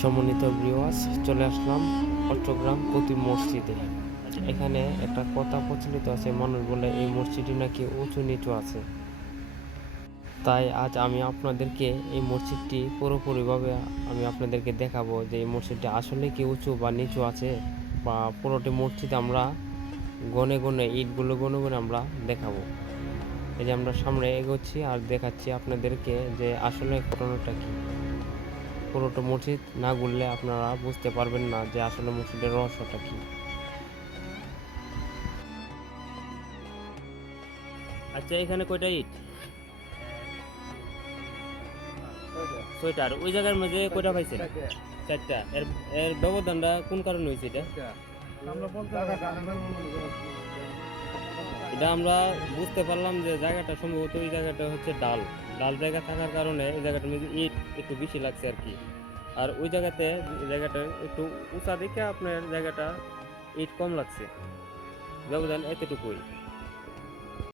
সম্মানিত ভিউয়ার্স, চলে আসলাম চট্টগ্রাম কতিব মসজিদে। এখানে একটা কথা প্রচলিত আছে, মানুষ বলে এই মসজিদটি নাকি উঁচু নিচু আছে। তাই আজ আমি আপনাদেরকে এই মসজিদটি পুরোপুরিভাবে আমি আপনাদেরকে দেখাবো যে এই মসজিদটি আসলে কি উঁচু বা নিচু আছে, বা পুরোটি মসজিদ আমরা গনে গনে ইটগুলো গনে গনে আমরা দেখাবো। এই যে আমরা সামনে এগোচ্ছি আর দেখাচ্ছি আপনাদেরকে যে আসলে ঘটনাটা কি। পুরোটা মসজিদ না ঘুরলে আপনারা বুঝতে পারবেন না যে আসলে মসজিদের রহস্যটা কি। আচ্ছা, এখানে কয়টা ইট? ছয়টা। আর ওই জায়গার মধ্যে কয়টা পাইছে? চারটা। এর এর ব্যবধানটা কোন কারণে হয়েছে এটা? এটা আমরা বুঝতে পারলাম যে জায়গাটা সম্ভবত ওই জায়গাটা হচ্ছে ডাল ডাল জায়গা থাকার কারণে এই জায়গাটার মধ্যে ইট একটু বেশি লাগছে আর কি। আর ওই জায়গাটা একটু উঁচা দেখে আপনার জায়গাটা ইট কম লাগছে, ব্যবধান এতটুকুই।